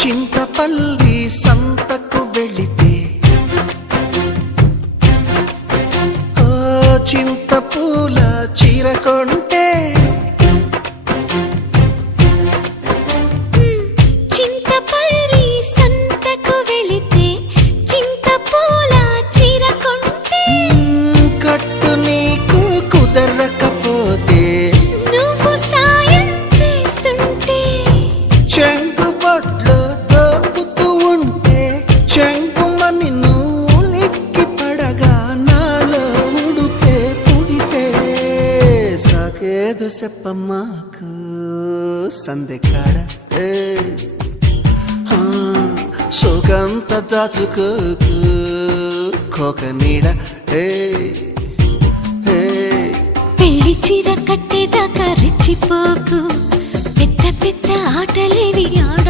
చింతపల్లి సంతకు వెళితే ఓ చింతపూల చీర కొంటే చింతపల్లి సంతకు వెళితే చింతపూల చీర కొంటే కట్టు నీకు కుదరకపోతే నువ్వు సాయం చేస్తుంటే చెంగుబొట్లు దోపుతూ ఉంటే చెంగుమని నువ్వు లిక్కి పడగా నాలో ఉడితే పుడితే సాకేదు చెప్పమ్మాకు సందెకాడ సోకంత దాచుకోకు కోక నీడ పెళ్లి చీర కట్టేదాకా రెచ్చిపోకు పెద్ద పెద్ద ఆటలేవి ఆడ